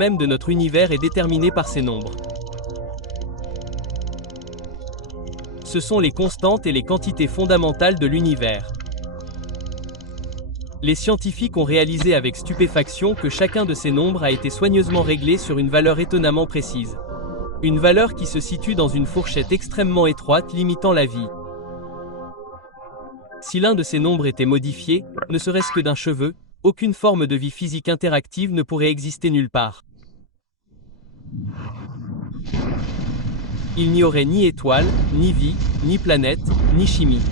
même de notre univers est déterminé par ces nombres. Ce sont les constantes et les quantités fondamentales de l'univers. Les scientifiques ont réalisé avec stupéfaction que chacun de ces nombres a été soigneusement réglé sur une valeur étonnamment précise. Une valeur qui se situe dans une fourchette extrêmement étroite limitant la vie. Si l'un de ces nombres était modifié, ne serait-ce que d'un cheveu, aucune forme de vie physique interactive ne pourrait exister nulle part. Il n'y aurait ni étoile, ni vie, ni planète, ni chimie.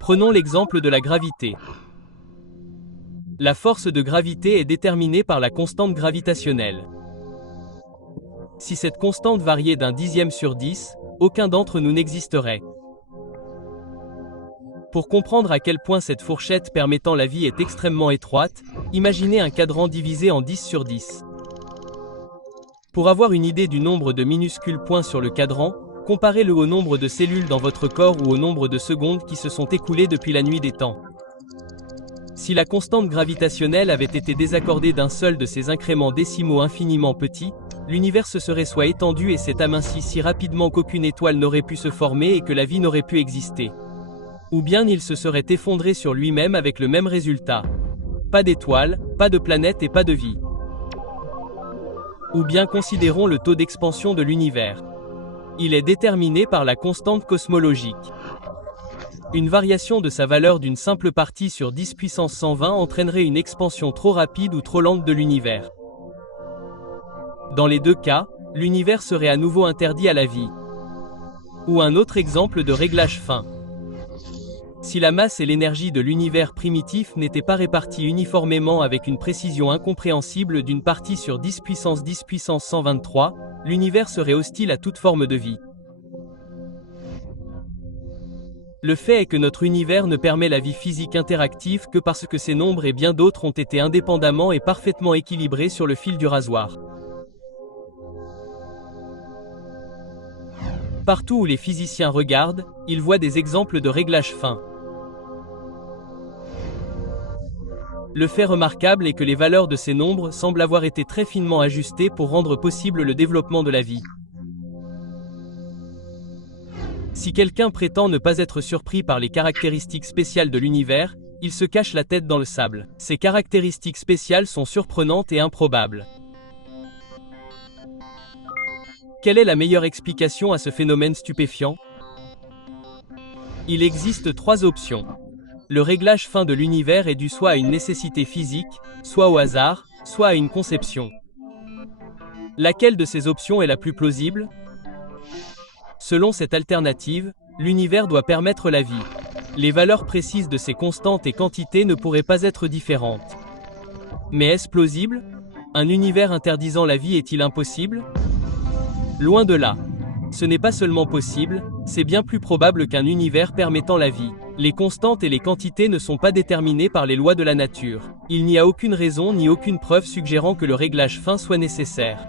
Prenons l'exemple de la gravité. La force de gravité est déterminée par la constante gravitationnelle. Si cette constante variait d'un dixième sur 10, aucun d'entre nous n'existerait. Pour comprendre à quel point cette fourchette permettant la vie est extrêmement étroite, imaginez un cadran divisé en 10 sur 10. Pour avoir une idée du nombre de minuscules points sur le cadran, comparez-le au nombre de cellules dans votre corps ou au nombre de secondes qui se sont écoulées depuis la nuit des temps. Si la constante gravitationnelle avait été désaccordée d'un seul de ces incréments décimaux infiniment petits, l'univers se serait soit étendu et s'est aminci si rapidement qu'aucune étoile n'aurait pu se former et que la vie n'aurait pu exister. Ou bien il se serait effondré sur lui-même avec le même résultat. Pas d'étoiles, pas de planète et pas de vie. Ou bien considérons le taux d'expansion de l'univers. Il est déterminé par la constante cosmologique. Une variation de sa valeur d'une simple partie sur 10 puissance 120 entraînerait une expansion trop rapide ou trop lente de l'univers. Dans les deux cas, l'univers serait à nouveau interdit à la vie. Ou un autre exemple de réglage fin. Si la masse et l'énergie de l'univers primitif n'étaient pas réparties uniformément avec une précision incompréhensible d'une partie sur 10 puissance 123, l'univers serait hostile à toute forme de vie. Le fait est que notre univers ne permet la vie physique interactive que parce que ces nombres et bien d'autres ont été indépendamment et parfaitement équilibrés sur le fil du rasoir. Partout où les physiciens regardent, ils voient des exemples de réglage fin. Le fait remarquable est que les valeurs de ces nombres semblent avoir été très finement ajustées pour rendre possible le développement de la vie. Si quelqu'un prétend ne pas être surpris par les caractéristiques spéciales de l'univers, il se cache la tête dans le sable. Ces caractéristiques spéciales sont surprenantes et improbables. Quelle est la meilleure explication à ce phénomène stupéfiant? Il existe trois options. Le réglage fin de l'univers est dû soit à une nécessité physique, soit au hasard, soit à une conception. Laquelle de ces options est la plus plausible? Selon cette alternative, l'univers doit permettre la vie. Les valeurs précises de ces constantes et quantités ne pourraient pas être différentes. Mais est-ce plausible? Un univers interdisant la vie est-il impossible? Loin de là. Ce n'est pas seulement possible, c'est bien plus probable qu'un univers permettant la vie. Les constantes et les quantités ne sont pas déterminées par les lois de la nature. Il n'y a aucune raison ni aucune preuve suggérant que le réglage fin soit nécessaire.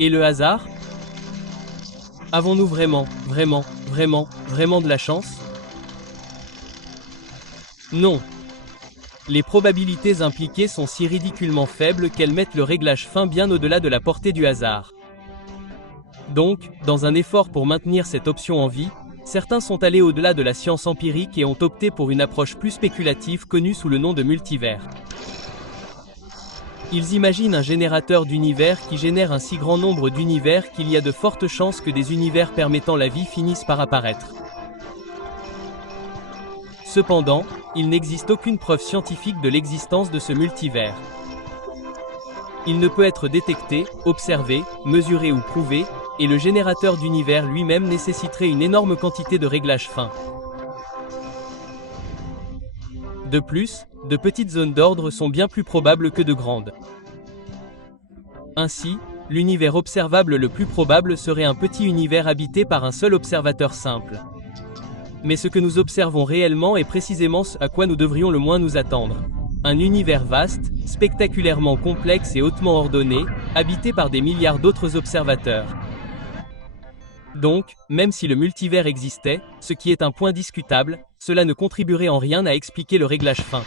Et le hasard? Avons-nous vraiment de la chance? Non. Les probabilités impliquées sont si ridiculement faibles qu'elles mettent le réglage fin bien au-delà de la portée du hasard. Donc, dans un effort pour maintenir cette option en vie, certains sont allés au-delà de la science empirique et ont opté pour une approche plus spéculative connue sous le nom de multivers. Ils imaginent un générateur d'univers qui génère un si grand nombre d'univers qu'il y a de fortes chances que des univers permettant la vie finissent par apparaître. Cependant, il n'existe aucune preuve scientifique de l'existence de ce multivers. Il ne peut être détecté, observé, mesuré ou prouvé, et le générateur d'univers lui-même nécessiterait une énorme quantité de réglage fin. De plus, de petites zones d'ordre sont bien plus probables que de grandes. Ainsi, l'univers observable le plus probable serait un petit univers habité par un seul observateur simple. Mais ce que nous observons réellement est précisément ce à quoi nous devrions le moins nous attendre. Un univers vaste, spectaculairement complexe et hautement ordonné, habité par des milliards d'autres observateurs. Donc, même si le multivers existait, ce qui est un point discutable, cela ne contribuerait en rien à expliquer le réglage fin.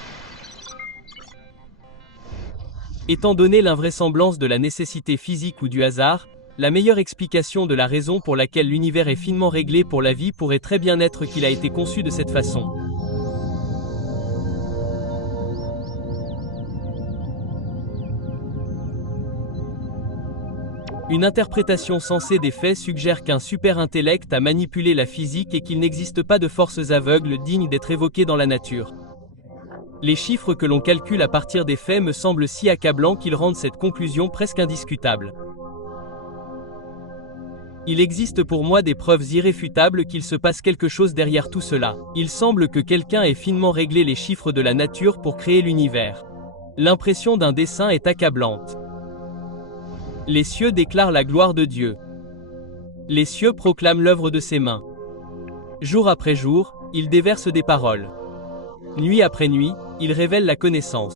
Étant donné l'invraisemblance de la nécessité physique ou du hasard, la meilleure explication de la raison pour laquelle l'univers est finement réglé pour la vie pourrait très bien être qu'il a été conçu de cette façon. Une interprétation sensée des faits suggère qu'un super-intellect a manipulé la physique et qu'il n'existe pas de forces aveugles dignes d'être évoquées dans la nature. Les chiffres que l'on calcule à partir des faits me semblent si accablants qu'ils rendent cette conclusion presque indiscutable. Il existe pour moi des preuves irréfutables qu'il se passe quelque chose derrière tout cela. Il semble que quelqu'un ait finement réglé les chiffres de la nature pour créer l'univers. L'impression d'un dessin est accablante. Les cieux déclarent la gloire de Dieu. Les cieux proclament l'œuvre de ses mains. Jour après jour, il déverse des paroles. Nuit après nuit, il révèle la connaissance.